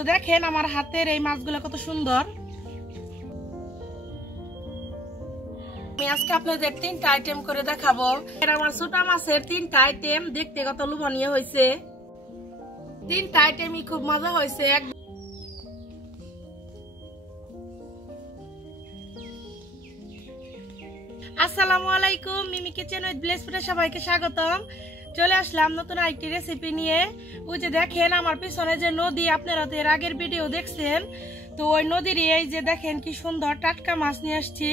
তো দেখেন আমার হাতের এই মাছগুলো কত সুন্দর। আমি আজকে আপনাদের 3টা আইটেম করে দেখাবো। আমার ছোট মাছের 3টা আইটেম দেখতে কত লোভনীয় হয়েছে। 3টা আইটেমই খুব মজা হয়েছে। আসসালামু আলাইকুম, মিমি কিচেন উইথ ব্লেস ফুডে সবাইকে স্বাগতম। চলে আসলাম নতুন আরেকটি রেসিপি নিয়ে। ওই যে দেখেন আমার পিছনে যে নদী, আপনারা তো এর আগের ভিডিও দেখছেন, তো ওই নদীর এই যে দেখেন কি সুন্দর টাটকা মাছ নিয়ে আসছি।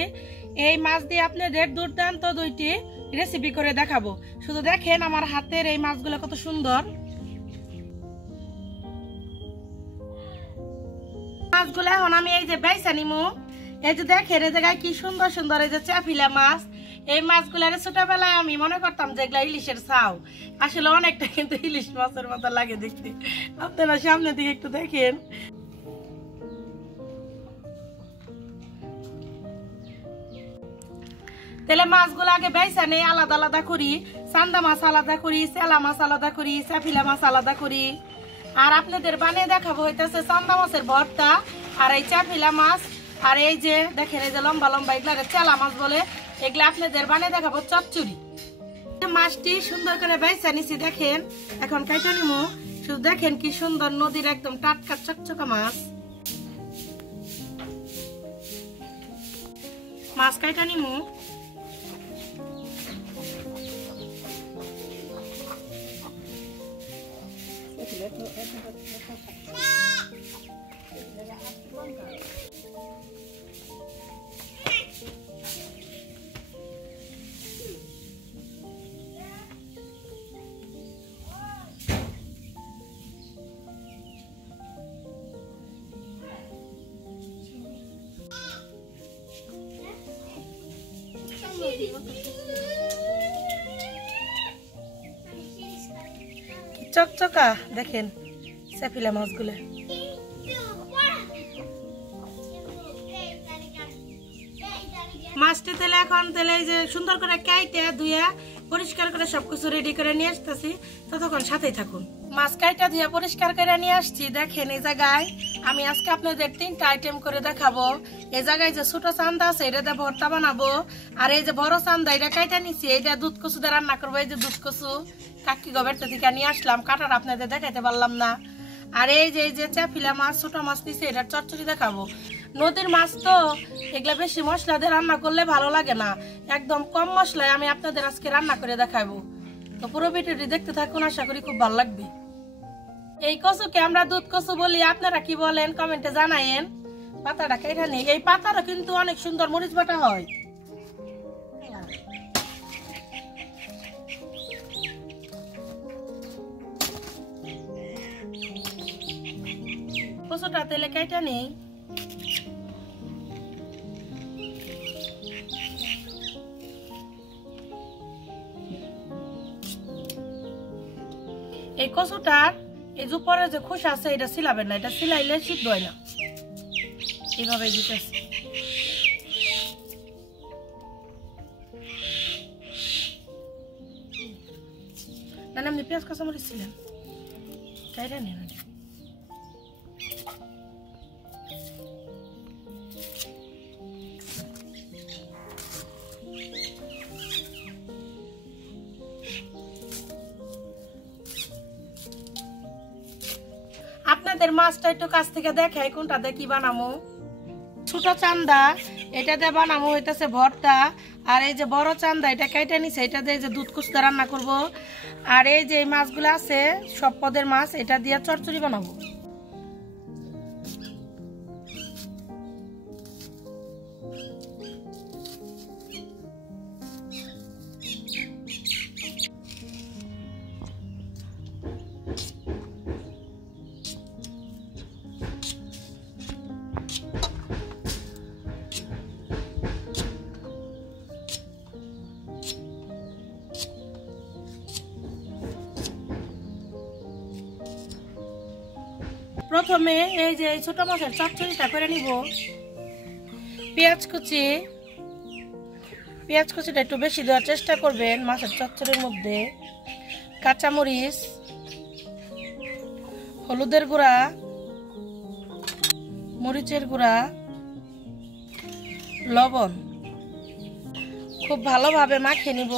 এই মাছ দিয়ে আপনাদের দুর্দান্ত 2টি রেসিপি করে দেখাবো। শুধু দেখেন আমার হাতের এই মাছগুলো কত সুন্দর। মাছগুলো এখন আমি এই যে বাইসা নিমু। এই যে দেখেন এই জায়গায় কি সুন্দর সুন্দর এই যে চাপিলা মাছ। এই মাছগুলার ছোটবেলায় আমি মনে করতাম যে এগুলা ইলিশের ছাও, আসলে অনেকটা কিন্তু ইলিশ মাছের মতো লাগে দেখতে। আপনারা সামনে দিকে একটু দেখেন। তাহলে মাছগুলো আগে বাইসা নেই, আলাদা আলাদা করি। চান্দা মাছ আলাদা করি, চেলা মাছ আলাদা করি, চাপিলা মাছ আলাদা করি। আর আপনাদের বানিয়ে দেখাবো হইতেছে চান্দা মাছের ভর্তা আর এই চাপিলা মাছ। আর এই যে দেখেন এই যে লম্বা লম্বা এগুলা চেলা মাছ বলে, এগুলা আপনাদের বানিয়ে দেখাবো চচ্চড়ি। মাছটি সুন্দর করে বাইসা নিছি দেখেন। এখন কাইটা নিমু। শুধু দেখেন কি সুন্দর নদীর একদম টাটকা চকচকা মাছ। মাছ কাইটা নিমু। চকচকা দেখেন চাপিলা মাছগুলো। মাছটা তেলে এখন তেলে যে সুন্দর করে কাইটে ধুয়ে পরিষ্কার করে সবকিছু রেডি করে নিয়ে আসতেছি, ততক্ষণ সাথেই থাকুন। মাছ কাইটা ধুয়ে পরিষ্কার করে নিয়ে আসছি। দেখেন এই জায়গায় আমি আজকে আপনাদের 3টা আইটেম করে দেখাবো। এই জায়গায় যে ছোট চান্দা আছে এটা দিয়ে ভর্তা বানাবো। আর এই যে বড় চান্দা এটা কাইটা নিচ্ছি, এটা দুধ কচু দিয়ে রান্না করবো। এই যে দুধ কচু কাকি গবের থেকে নিয়ে আসলাম, কাটার আপনাদের দেখাইতে পারলাম না। আর এই যে চাপিলা মাছ ছোট মাছ নিচ্ছে, এটা চচ্চড়ি দেখাবো। নদীর মাছ তো এগুলা বেশি মশলা দিয়ে রান্না করলে ভালো লাগে না, একদম কম মশলায় আমি আপনাদের আজকে রান্না করে দেখাবো। তো পুরো ভিডিওটি দেখতে থাকুন, আশা করি খুব ভালো লাগবে। এই কচুকে আমরা দুধ কচু বলি, আপনারা কি বলেন কমেন্টে জানায়েন। পাতাটা কেটে নিই। এই পাতাটা কিন্তু অনেক সুন্দর মরিচ বাটা হয়। কচুটা তেলে কেটে নিই। এই কচুটার এই যে উপরে যে খোসা আছে এটা ছিলাবেন না, এটা ছিলাইলে সিদ্ধ হয় না। এইভাবে দিতেছি। না না আপনি পেঁয়াজ কাঁচামরিচ ছিলেন তাইটা নেন। আপনাদের মাছটা একটু কাছ থেকে দেখাই কোনটা দিয়ে কি বানাবো। ছোট চান্দা এটা দিয়ে বানাবো হইতেছে ভর্তা। আর এই যে বড় চান্দা এটা কেটে নিছে, এটা দিয়ে যে দুধ কুচটা রান্না করব। আর এই যে মাছগুলো আছে সব পদের মাছ, এটা দিয়ে চচ্চড়ি বানাবো। প্রথমে এই যে ছোট মাছের চচ্চড়িটা করে নিব। পেঁয়াজ কুচিটা একটু বেশি দেওয়ার চেষ্টা করবেন মাছের চচ্চড়ির মধ্যে। কাঁচামরিচ, হলুদের গুঁড়া, মরিচের গুঁড়া, লবণ খুব ভালোভাবে মাখিয়ে নিব।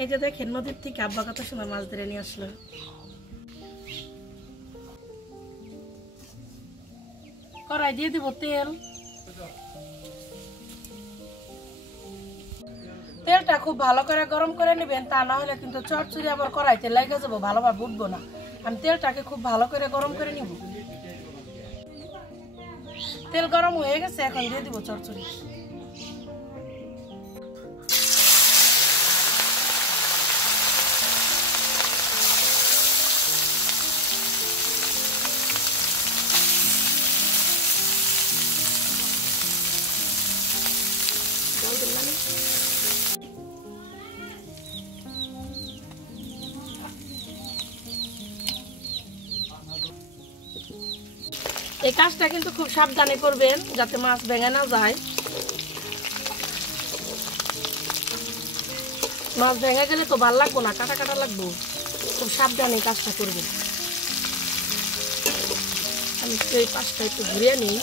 এই যে দেখেন নদীর থেকে আব্বা কত সময় মাছ ধরে নিয়ে আসলো। কড়াই দিয়ে দিব তেল। তেলটা খুব ভালো করে গরম করে নেবেন, তা না হলে কিন্তু চচ্চড়ি আবার কড়াইতে লেগে যাবো, ভালোভাবে উঠবো না। আমি তেলটাকে খুব ভালো করে গরম করে নিব। তেল গরম হয়ে গেছে, এখন দিয়ে দিব চচ্চড়ি। এই কাজটা কিন্তু খুব সাবধানে করবেন যাতে মাছ ভেঙে না যায়। মাছ ভেঙে গেলে তো ভালো লাগবো না, কাটা কাটা লাগবো। খুব সাবধানে কাজটা করবেন। আমি এই পাশটা একটু ঘুরিয়ে নিই,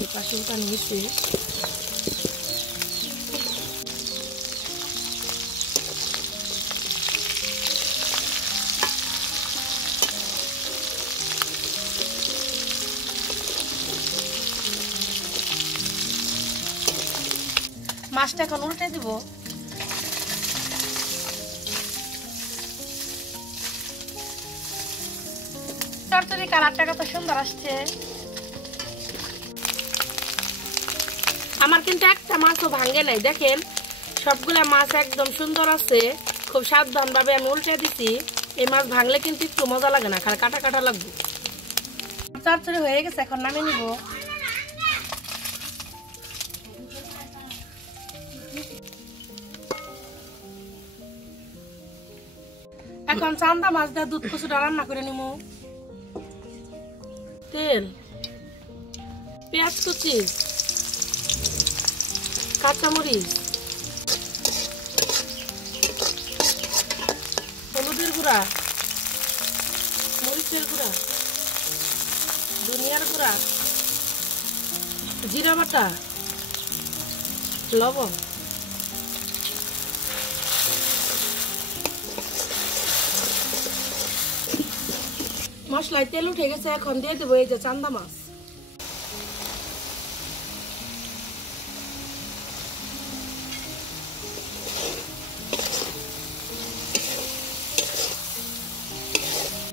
এই পাশে উল্টা নিয়েছি। মাছটা এখন উল্টে দিব। চচ্চড়ি কালারটা কত সুন্দর আসছে। আমার কিন্তু একটা মাছও ভাঙে নাই, দেখেন সবগুলা মাছ একদম সুন্দর আছে। খুব সাবধান ভাবে আমি উল্টে দিছি। এই মাছ ভাঙলে কিন্তু একটু মজা লাগে না, খালি কাটা কাটা লাগবে। চচ্চড়ি হয়ে গেছে, এখন নামিয়ে নিব। এখন চান্দা মাছ দিয়ে দুধ কচুটা রান্না করে নিব। তেল, পেঁয়াজ কুচি, কাঁচামরিচ, হলুদের গুঁড়া, মরিচের গুঁড়া, ধনিয়ার গুঁড়া, জিরা বাটা, লবণ। মশলায় তেল উঠে গেছে, এখন দিয়ে দেবো এই যে চান্দা মাছ।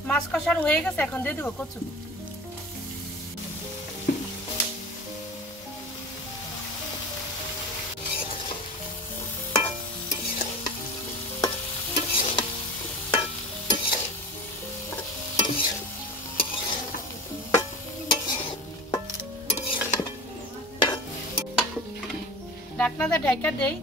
মাছ কষানো হয়ে গেছে, এখন দিয়ে দেবো কচু। ঢাকনা দিয়ে ঢাকা দেই।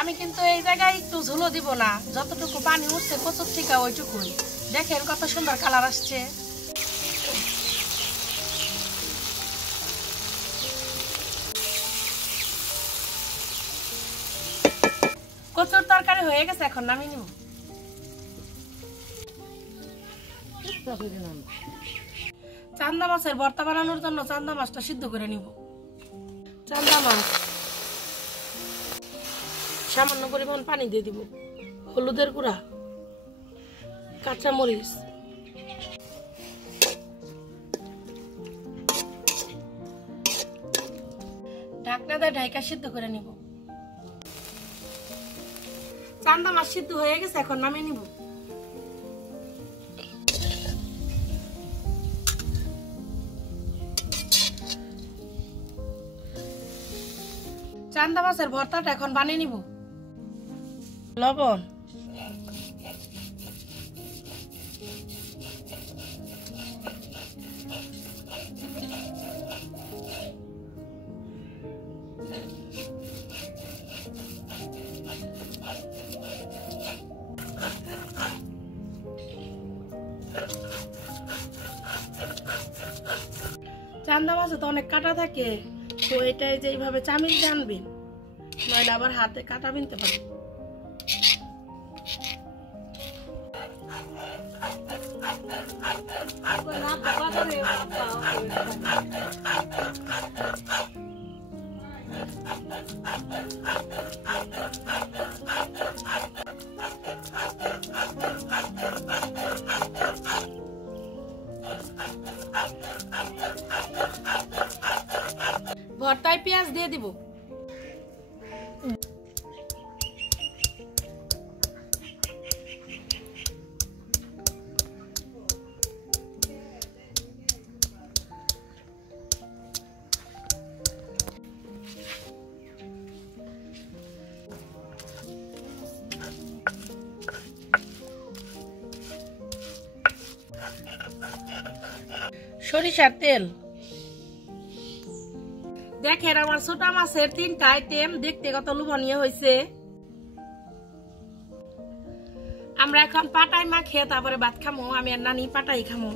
আমি কিন্তু এই জায়গায় একটু ঝুলো দিব না, যতটুকু পানি উঠছে কচুর থেকে ওইটুকুই। দেখেন কত সুন্দর কালার আসছে। কচুর তরকারি হয়ে গেছে, এখন নামিয়ে নিব। চান্দা মাছের ভর্তা বানানোর জন্য চান্দা মাছটা সিদ্ধ করে নিব। চান্দা মাছ সামান্য পরিমাণ পানি দিয়ে দিব, হলুদের গুঁড়া, কাঁচামরিচ, ঢাকনা দিয়ে ঢাকা সিদ্ধ করে নিব। চান্দা মাছ সিদ্ধ হয়ে গেছে, এখন নামিয়ে নিব। চান্দা মাছের ভর্তাটা এখন বানিয়ে নিব। লবণ, চান্দা মাছে তো অনেক কাটা থাকে, তো এটাই যে এইভাবে চামিচ দিয়ে আনবেন, নইলে আবার হাতে কাটা বিনতে পারে। ভর্তায় পেঁয়াজ দিয়ে দিব। সরিষার তেল। দেখেন আমার ছোট মাছের 3টা আইটেম দেখতে কত লোভনীয় হয়েছে। আমরা এখন পাটাই মাখে তারপরে ভাত খামো, আমি আর নানি পাটাই খামো।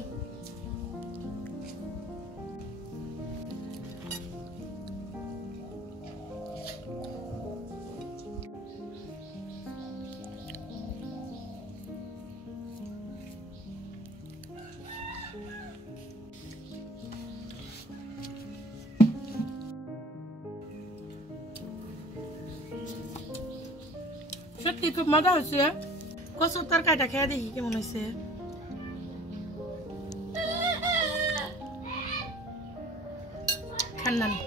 সত্যি খুব মজা হয়েছে। কচুর তরকারিটা খেয়ে দেখি কেমন হয়েছে। খান নানি।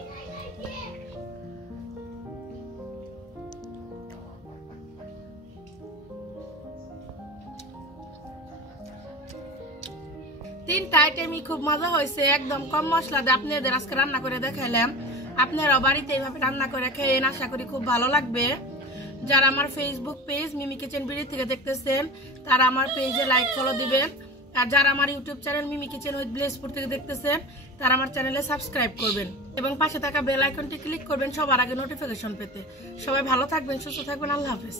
তিনটা আইটেমই খুব মজা হয়েছে, একদম কম মশলা দিয়ে আপনাদের আজকে রান্না করে দেখাইলাম। আপনারা বাড়িতে এইভাবে রান্না করে খেয়ে আশা করি খুব ভালো লাগবে। যারা আমার ফেসবুক পেজ মিমি কিচেন বিডি থেকে দেখতেছেন তারা আমার পেজে লাইক ফলো দিবেন, আর যারা আমার YouTube channel Mimi kitchen with ব্লেসপুর থেকে দেখতেছেন তারা আমার চ্যানেলে সাবস্ক্রাইব করবেন এবং পাশে থাকা বেল আইকনটি ক্লিক করবেন সবার আগে নোটিফিকেশন পেতে। সবাই ভালো থাকবেন, সুস্থ থাকবেন, আল্লাহ হাফেজ।